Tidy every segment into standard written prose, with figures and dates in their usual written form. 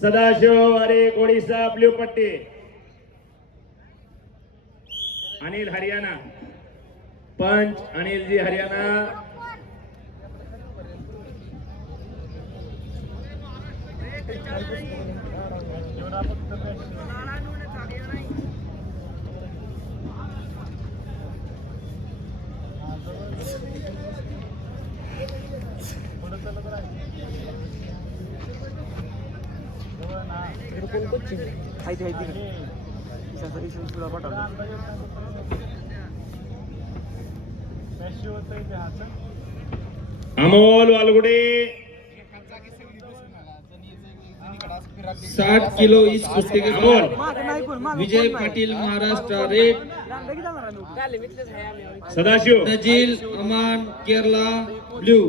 सदाशिव अरे ओडिशा ब्ल्यू पट्टी, अनिल हरियाणा, पंच अनिल जी हरियाणा, अमोल वालगुडे 60 किलो इस कुश्ती के बाद विजय पाटिल महाराष्ट्र रेड, सदाशिव नजील अमान केरला ब्लू।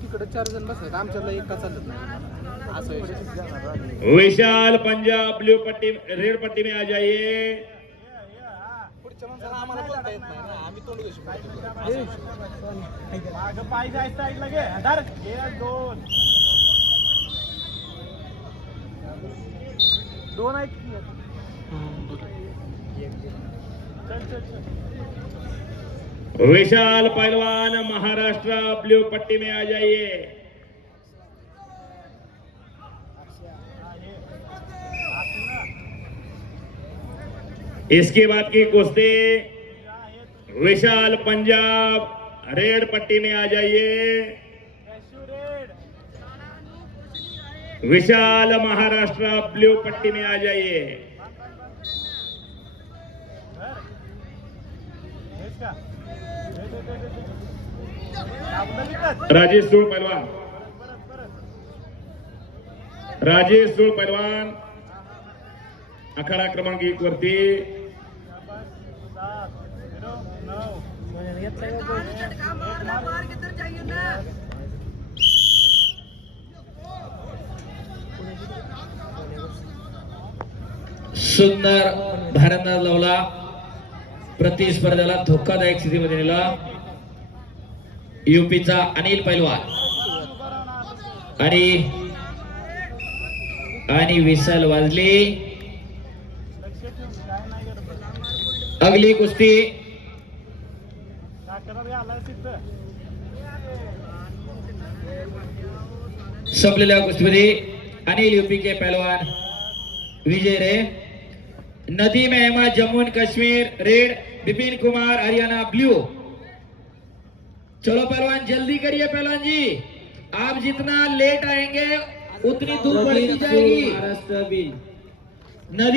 तिकडे 4 जण बसले आमच्याला एका चालत नाही असं विशाल पंजाब ब्लू पट्टी रेड पट्टी में आ जाइए। पुढच्या माणसाला आम्हाला बोलता येत नाही ना, आम्ही तोंड घेऊ दोन आहेत विशाल पहलवान महाराष्ट्र ब्लू पट्टी में आ जाइए। इसके बाद की कुश्ती विशाल पंजाब रेड पट्टी में आ जाइए। विशाल महाराष्ट्र ब्लू पट्टी में आ जाइए। राजेश सूळ पहलवान, राजेश सूळ पहलवान आखाडा क्रमांक 1 वरती। सुंदर धारंदाज लावला, प्रतिस्पर्ध्याला धोकादायक स्थितीमध्ये नेला यूपीचा अनिल पैलवान आणि विसल वाजली। अगली कुस्ती संपलेल्या कुस्तीमध्ये अनिल यूपी के पहलवान विजय रे। Nadeem Ahmed Jammu and Kashmir red, Vipin Kumar Haryana blue. चलो पहलवान जल्दी करिए पहलवान जी, आप जितना लेट आएंगे उतनी दूर बढ़ती जाएगी। महाराष्ट्र बी नदी